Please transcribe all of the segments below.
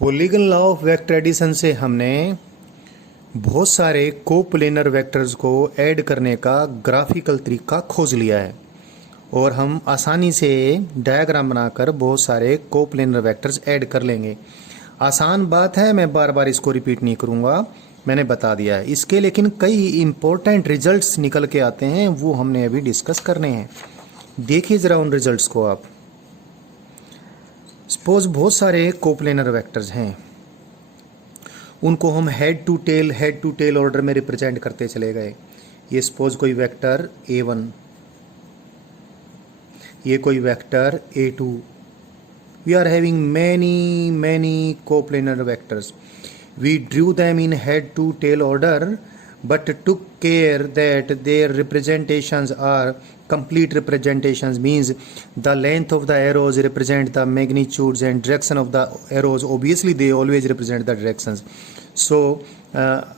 Polygon law of vector addition से हमने बहुत सारे कोप्लेनर वेक्टर्स को ऐड करने का ग्राफिकल तरीका खोज लिया है और हम आसानी से डायग्राम बनाकर बहुत सारे कोप्लेनर वेक्टर्स ऐड कर लेंगे। आसान बात है, मैं बार बार इसको रिपीट नहीं करूँगा, मैंने बता दिया है। इसके लेकिन कई इम्पोर्टेंट रिजल्ट्स निकल के आते हैं, वो हमने अभी डिस्कस करने हैं। देखिए ज़रा उन रिजल्ट्स को आप। सपोज बहुत सारे कोप्लेनर वेक्टर्स हैं, उनको हम हेड टू टेल ऑर्डर में रिप्रेजेंट करते चले गए। ये सपोज कोई वेक्टर A1, ये कोई vector A2। We are having many coplanar vectors. We drew them in head to tail order but took care that their representations are complete representations, means the length of the arrows represent the magnitudes and direction of the arrows, obviously they always represent the directions. So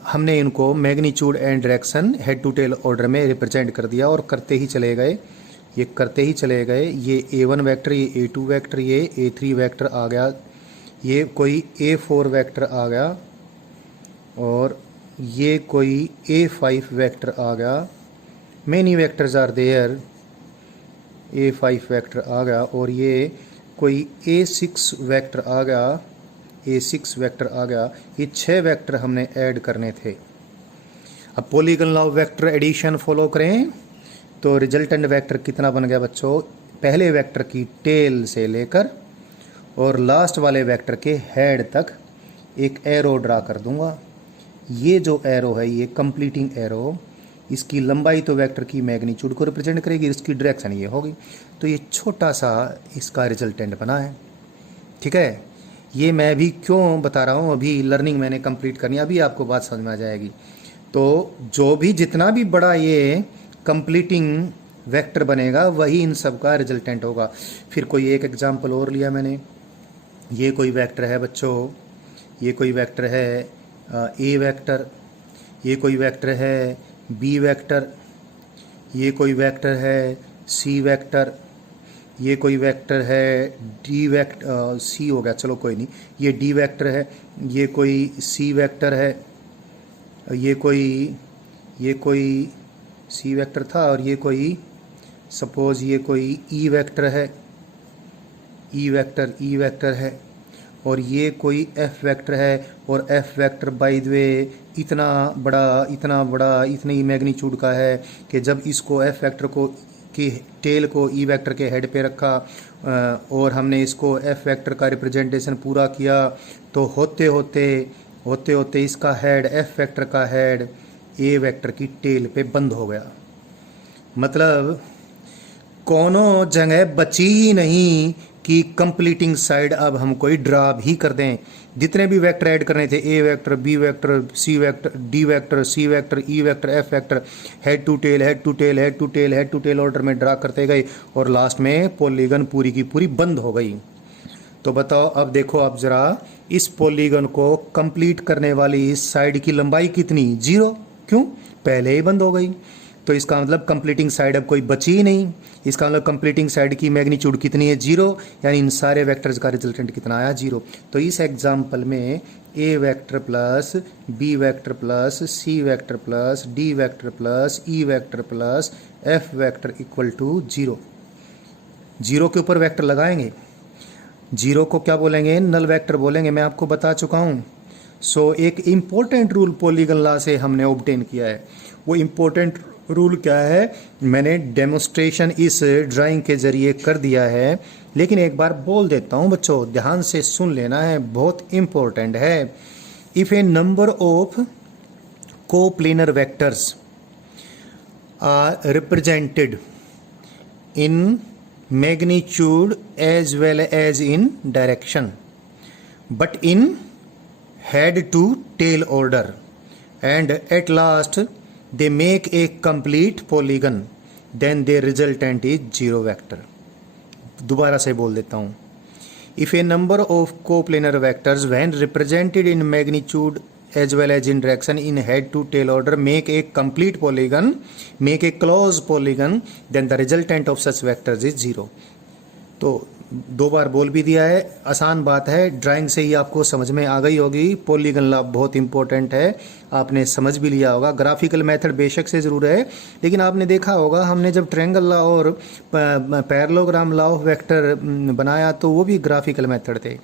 हमने इनको magnitude and direction head to tail order में represent कर दिया और करते ही चले गए। ये A1 वेक्टर, ये A2 वेक्टर, ये A3 वेक्टर आ गया, ये कोई A4 वेक्टर आ गया और ये कोई A5 वेक्टर आ गया। Many vectors are there. A5 vector आ गया और ये कोई A6 वेक्टर आ गया, A6 वेक्टर आ गया। ये 6 वेक्टर हमने ऐड करने थे। अब polygon law vector addition follow करें तो रिजल्टेंट वेक्टर कितना बन गया बच्चों? पहले वेक्टर की टेल से लेकर और लास्ट वाले वेक्टर के हेड तक एक एरो ड्रा कर दूंगा। ये जो एरो है, ये कंप्लीटिंग एरो, इसकी लंबाई तो वेक्टर की मैग्नीट्यूड को रिप्रेजेंट करेगी, इसकी डायरेक्शन ये होगी। तो ये छोटा सा इसका रिजल्टेंट बना है। ठीक है, ये मैं भी क्यों बता रहा हूँ, अभी लर्निंग मैंने कंप्लीट करनी है, अभी आपको बात समझ में आ जाएगी। तो जो भी जितना भी बड़ा ये कंप्लीटिंग वेक्टर बनेगा वही इन सब का रिजल्टेंट होगा। फिर कोई एक एग्जांपल और लिया मैंने। ये कोई वेक्टर है बच्चों, ये कोई वेक्टर है A वेक्टर, ये कोई वेक्टर है B वेक्टर, ये कोई वेक्टर है C वेक्टर, ये कोई वेक्टर है D वेक्टर, C हो गया, चलो कोई नहीं, ये D वेक्टर है, ये कोई C वेक्टर है, ये कोई C वेक्टर था और ये कोई सपोज ये कोई E वेक्टर है, E वेक्टर है और ये कोई F वेक्टर है। और F vector by the way इतना बड़ा इतनी मैग्नीट्यूड का है कि जब इसको F वेक्टर को की टेल को E वेक्टर के हेड पे रखा और हमने इसको F वेक्टर का रिप्रेजेंटेशन पूरा किया तो होते होते इसका हेड, F वेक्टर का हेड A वेक्टर की टेल पे बंद हो गया। मतलब कोनो जगह बची ही नहीं कि कंप्लीटिंग साइड अब हम कोई ड्रा भी कर दें। जितने भी वेक्टर ऐड करने थे, A vector, B vector, C vector, D vector, C vector, E vector, F vector, head to tail order में ड्रा करते गए और लास्ट में पॉलीगन पूरी की पूरी बंद हो गई। तो बताओ, अब देखो आप जरा, इस पॉलीगन को कंप्लीट करने वाली इस साइड की लंबाई कितनी? 0। क्यों? पहले ही बंद हो गई। तो इसका मतलब कंप्लीटिंग साइड अब कोई बची ही नहीं। इसका मतलब कंप्लीटिंग साइड की मैग्नीट्यूड कितनी है? 0। यानी इन सारे वेक्टर्स का रिजल्टेंट कितना आया? 0। तो इस एग्जांपल में A vector plus B vector plus C vector plus D vector plus E vector plus F vector equal to 0। 0 के ऊपर वेक्टर लगाएंगे। 0 को क्या बोलेंगे? नल वेक्टर बोलेंगे, मैं आपको बता चुका हूँ। सो एक इम्पोर्टेंट रूल पॉलीगन लॉ से हमने ऑब्टेन किया है। वो इम्पोर्टेंट रूल क्या है, मैंने डेमोस्ट्रेशन इस ड्राइंग के जरिए कर दिया है, लेकिन एक बार बोल देता हूँ बच्चों, ध्यान से सुन लेना है, बहुत इम्पोर्टेंट है। If a number of coplanar vectors are represented in magnitude as well as in direction but in head to tail order and at last they make a complete polygon, then their resultant is 0 vector. दोबारा से बोल देता हूँ। If a number of coplanar vectors when represented in magnitude as well as in direction in head to tail order make a complete polygon, make a closed polygon, then the resultant of such vectors is 0. तो 2 बार बोल भी दिया है, आसान बात है, drawing से ही आपको समझ में आ गई होगी। पॉलीगन लॉ बहुत इंपॉर्टेंट है, आपने समझ भी लिया होगा। ग्राफिकल मेथड बेशक से ज़रूर है, लेकिन आपने देखा होगा हमने जब ट्रायंगल लॉ और पैरेललोग्राम लॉ ऑफ वेक्टर बनाया तो वो भी ग्राफिकल मेथड थे,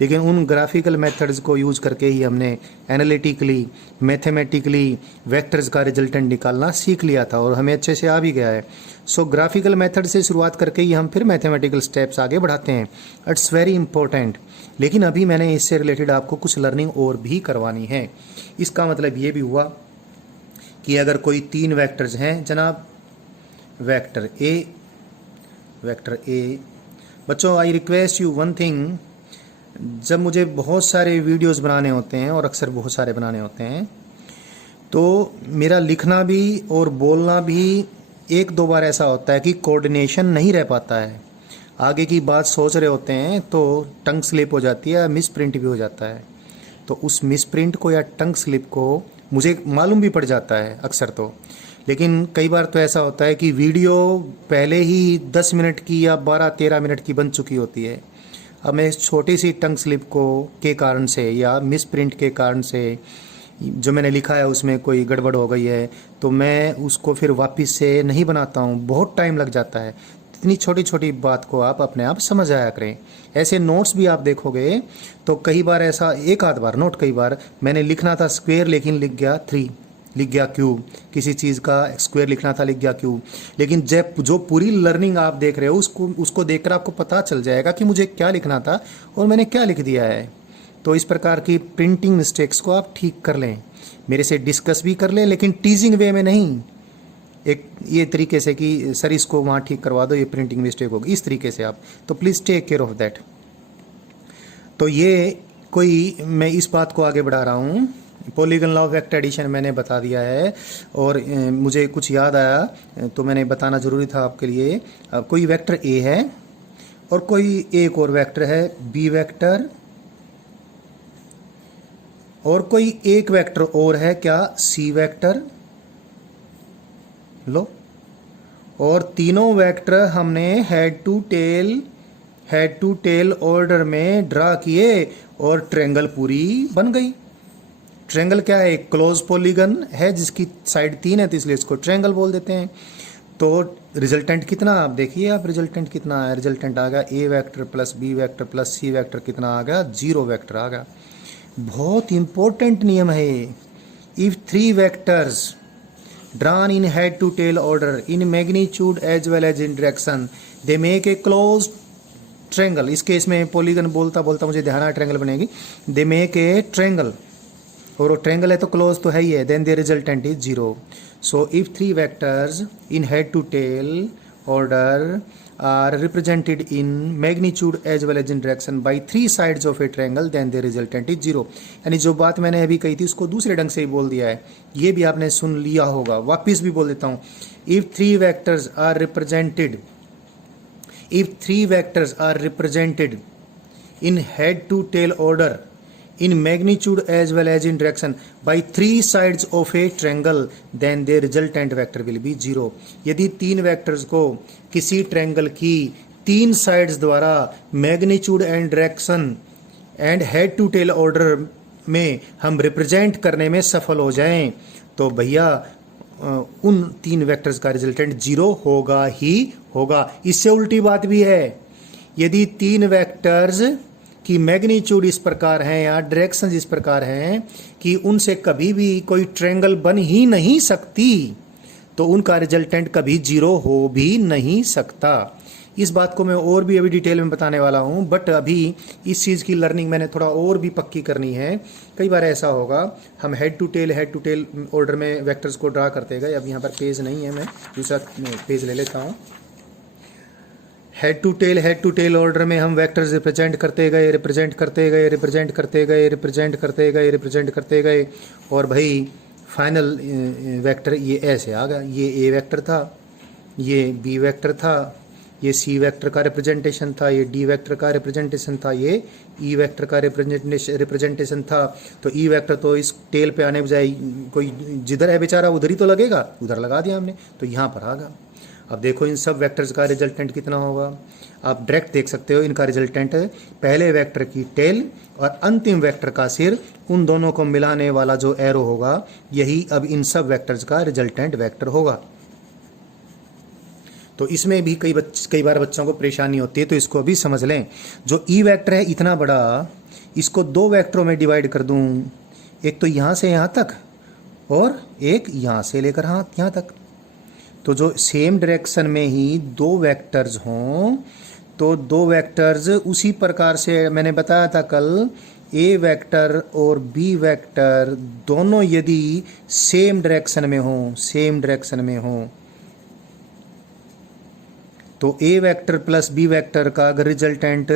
लेकिन उन ग्राफिकल मेथड्स को यूज़ करके ही हमने एनालिटिकली मैथमेटिकली वेक्टर्स का रिजल्टेंट निकालना सीख लिया था और हमें अच्छे से आ भी गया है। सो ग्राफिकल मेथड से शुरुआत करके ही हम फिर मैथमेटिकल स्टेप्स आगे बढ़ाते हैं। It's very important. लेकिन अभी मैंने इससे रिलेटेड आपको कुछ लर्निंग और भी करवानी है। इसका मतलब ये भी हुआ कि अगर कोई 3 वेक्टर्स हैं जनाब, वेक्टर ए, बच्चों I request you one thing, जब मुझे बहुत सारे वीडियोस बनाने होते हैं और अक्सर बहुत सारे बनाने होते हैं तो मेरा लिखना भी और बोलना भी 1-2 बार ऐसा होता है कि कोऑर्डिनेशन नहीं रह पाता है। आगे की बात सोच रहे होते हैं तो टंग स्लिप हो जाती है, मिस प्रिंट भी हो जाता है। तो उस मिस प्रिंट को या टंग स्लिप को मुझे मालूम भी पड़ जाता है अक्सर तो, लेकिन कई बार तो ऐसा होता है कि वीडियो पहले ही 10 मिनट की या 12-13 मिनट की बन चुकी होती है। अब मैं इस छोटी सी टंग स्लिप को के कारण से या मिस प्रिंट के कारण से जो मैंने लिखा है उसमें कोई गड़बड़ हो गई है तो मैं उसको फिर वापस से नहीं बनाता हूँ, बहुत टाइम लग जाता है। इतनी छोटी छोटी बात को आप अपने आप समझ आया करें। ऐसे नोट्स भी आप देखोगे तो कई बार ऐसा, एक आध बार नोट, कई बार मैंने लिखना था स्क्वायर लेकिन लिख गया 3, लिख गया क्यूब, किसी चीज़ का स्क्वायर लिखना था लिख गया क्यूब। लेकिन जब जो पूरी लर्निंग आप देख रहे हो उसको देखकर आपको पता चल जाएगा कि मुझे क्या लिखना था और मैंने क्या लिख दिया है। तो इस प्रकार की प्रिंटिंग मिस्टेक्स को आप ठीक कर लें, मेरे से डिस्कस भी कर लें, लेकिन टीजिंग वे में नहीं, एक ये तरीके से कि सर इसको वहाँ ठीक करवा दो, ये प्रिंटिंग मिस्टेक होगी, इस तरीके से आप, तो please take care of that. तो ये कोई, मैं इस बात को आगे बढ़ा रहा हूँ, polygon law of vector addition मैंने बता दिया है और मुझे कुछ याद आया तो मैंने बताना ज़रूरी था आपके लिए। अब कोई वेक्टर ए है और कोई एक और वेक्टर है बी वेक्टर, और कोई एक वेक्टर और है क्या, सी वेक्टर लो, और तीनों वेक्टर हमने हेड टू टेल ऑर्डर में ड्रा किए और ट्रायंगल पूरी बन गई। ट्रायंगल क्या है, एक क्लोज पॉलीगन है जिसकी साइड 3 है तो इसलिए इसको ट्रायंगल बोल देते हैं। तो रिजल्टेंट कितना, आप देखिए आप रिजल्टेंट कितना है, रिजल्टेंट आ गया A vector plus B vector plus C vector, कितना आ गया, 0 वेक्टर आ गया। बहुत इंपॉर्टेंट नियम है। If 3 vectors drawn in head to tail order in magnitude as well as in direction they make a closed triangle। इस केस में पॉलीगन बोलता बोलता मुझे ध्यान आया ट्रायंगल बनेगी, they make a triangle, और वो ट्रायंगल है तो क्लोज तो है ही है, then the resultant is 0। so if 3 vectors in head to tail order are represented in magnitude as well as in direction by 3 sides of a triangle then the resultant is 0। यानी जो बात मैंने अभी कही थी उसको दूसरे ढंग से ही बोल दिया है, ये भी आपने सुन लिया होगा, वापिस भी बोल देता हूँ। if 3 vectors are represented in head to tail order in magnitude as well as in direction by 3 sides of a triangle then the resultant vector will be 0। यदि 3 वेक्टर्स को किसी ट्रायंगल की 3 साइड्स द्वारा magnitude and direction and head to tail order में हम represent करने में सफल हो जाएं तो भैया उन 3 वेक्टर्स का रिजल्टेंट 0 होगा ही होगा। इससे उल्टी बात भी है, यदि 3 वेक्टर्स कि मैग्नीट्यूड इस प्रकार हैं या डायरेक्शन इस प्रकार हैं कि उनसे कभी भी कोई ट्रायंगल बन ही नहीं सकती तो उनका रिजल्टेंट कभी 0 हो भी नहीं सकता। इस बात को मैं और भी अभी डिटेल में बताने वाला हूं, बट अभी इस चीज़ की लर्निंग मैंने थोड़ा और भी पक्की करनी है। कई बार ऐसा होगा हम हेड टू टेल ऑर्डर में वेक्टर्स को ड्रा करते गए। अब यहाँ पर पेज नहीं है, मैं दूसरा पेज ले लेता हूँ। हेड टू टेल ऑर्डर में हम वेक्टर्स रिप्रेजेंट करते गए और भाई फाइनल वेक्टर ये ऐसे आ गया। ये ए वेक्टर था, ये बी वेक्टर था, ये सी वेक्टर का रिप्रेजेंटेशन था, ये डी वेक्टर का रिप्रेजेंटेशन था, ये ई वेक्टर का रिप्रेजेंटेशन था। तो ई वेक्टर तो इस टेल पे आने बजाय कोई जिधर है बेचारा उधर ही तो लगेगा, उधर लगा दिया हमने, तो यहाँ पर आ गया। अब देखो इन सब वेक्टर्स का रिजल्टेंट कितना होगा, आप डायरेक्ट देख सकते हो इनका रिजल्टेंट पहले वेक्टर की टेल और अंतिम वेक्टर का सिर, उन दोनों को मिलाने वाला जो एरो होगा यही अब इन सब वेक्टर्स का रिजल्टेंट वेक्टर होगा। तो इसमें भी कई बार बच्चों को परेशानी होती है, तो इसको भी समझ लें। जो ई वेक्टर है इतना बड़ा, इसको दो वेक्टरों में डिवाइड कर दूं, एक तो यहाँ से यहाँ तक और एक यहाँ से लेकर यहाँ तक। तो जो सेम डायरेक्शन में ही दो वेक्टर्स हों तो दो वेक्टर्स उसी प्रकार से मैंने बताया था कल, ए वेक्टर और बी वेक्टर दोनों यदि सेम डायरेक्शन में हों तो ए वेक्टर प्लस बी वेक्टर का अगर रिजल्टेंट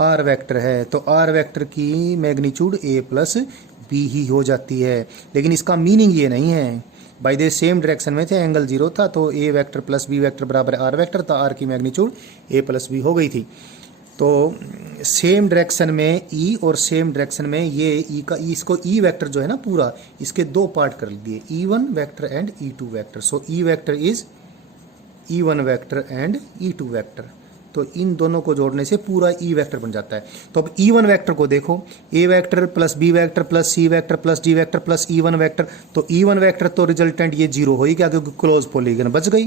आर वेक्टर है तो आर वेक्टर की मैग्नीट्यूड ए प्लस बी ही हो जाती है। लेकिन इसका मीनिंग ये नहीं है, बाय द सेम डायरेक्शन में थे, एंगल जीरो था, तो ए वेक्टर प्लस बी वेक्टर बराबर आर वेक्टर था, आर की मैग्नीट्यूड ए प्लस बी हो गई थी। तो सेम डायरेक्शन में ई और सेम डायरेक्शन में ये ई का, इसको ई वेक्टर जो है ना पूरा, इसके दो पार्ट कर दिए, E1 vector and E2 vector. So E vector is E1 vector and E2 vector. तो इन दोनों को जोड़ने से पूरा ई वेक्टर बन जाता है। तो अब ई1 वेक्टर को देखो, A vector plus B vector plus C vector plus D vector plus ई1 वेक्टर, तो ई1 वेक्टर तो रिजल्टेंट ये जीरो हो ही क्या, क्योंकि क्लोज पॉलीगन बच गई,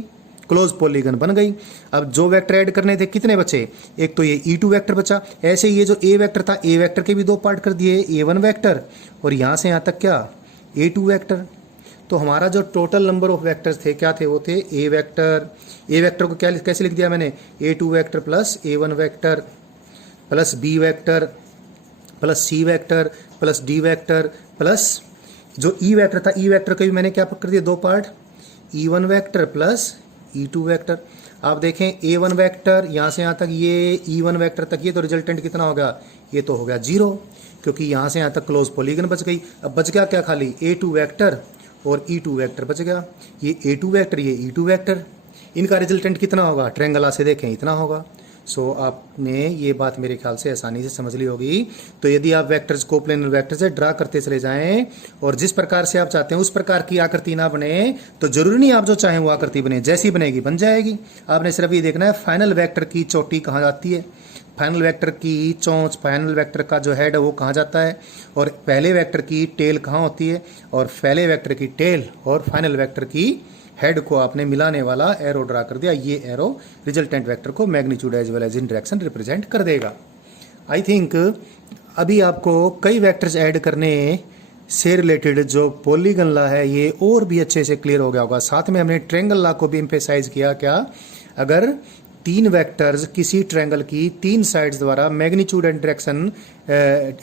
क्लोज पॉलीगन बन गई। अब जो वेक्टर ऐड करने थे कितने बचे, एक तो ये ई2 वेक्टर बचा। ऐसे ये जो ए वेक्टर था, ए वेक्टर के भी दो पार्ट कर दिए, ए1 वेक्टर और यहाँ से यहाँ तक क्या, ए2 वेक्टर। तो हमारा जो टोटल नंबर ऑफ वेक्टर्स थे क्या थे, वो थे ए वेक्टर को क्या कैसे लिख दिया मैंने, ए2 वेक्टर प्लस ए1 vector plus B vector plus C vector plus D vector plus जो ई वेक्टर था, ई वेक्टर को भी मैंने क्या कर दिया, दो part, E1 vector plus E2 vector. आप देखें ए1 वेक्टर यहाँ से यहाँ तक, ये ई1 वेक्टर तक, ये तो रिजल्टेंट कितना हो गया, ये तो हो गया जीरो, क्योंकि यहाँ से यहाँ तक क्लोज पॉलीगन बच गई। अब बच गया क्या, खाली ए2 वेक्टर और ई2 वेक्टर बच गया। ये ए2 वेक्टर, ये ई2 वेक्टर, इनका रिजल्टेंट कितना होगा, ट्रायंगल से देखें इतना होगा। सो आपने ये बात मेरे ख्याल से आसानी से समझ ली होगी। तो यदि आप वेक्टर्स को प्लेनर वेक्टर से ड्रा करते चले जाएं और जिस प्रकार से आप चाहते हैं उस प्रकार की आकृति ना बने, तो जरूरी नहीं आप जो चाहें वो आकृति बने, जैसी बनेगी बन जाएगी। आपने सिर्फ ये देखना है फाइनल वेक्टर की चोटी कहाँ जाती है, फाइनल वेक्टर की चोंच, फाइनल वेक्टर का जो हेड है वो कहाँ जाता है, और पहले वेक्टर की टेल कहाँ होती है, और पहले वेक्टर की टेल और फाइनल वेक्टर की हेड को आपने मिलाने वाला एरो ड्रा कर दिया। ये एरो रिजल्टेंट वेक्टर को magnitude as well as in direction represent कर देगा। आई थिंक अभी आपको कई वेक्टर्स ऐड करने से रिलेटेड जो पॉलीगन लॉ है ये और भी अच्छे से क्लियर हो गया होगा। साथ में हमने ट्रायंगल लॉ को भी एम्फेसाइज किया, क्या, अगर तीन वेक्टर्स किसी ट्रायंगल की तीन साइड्स द्वारा magnitude and direction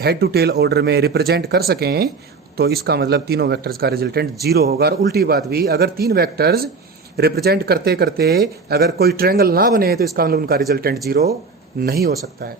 head to tail order में रिप्रेजेंट कर सकें तो इसका मतलब तीनों वेक्टर्स का रिजल्टेंट जीरो होगा। और उल्टी बात भी, अगर तीन वेक्टर्स रिप्रेजेंट करते करते अगर कोई ट्रायंगल ना बने तो इसका मतलब उनका रिजल्टेंट जीरो नहीं हो सकता है।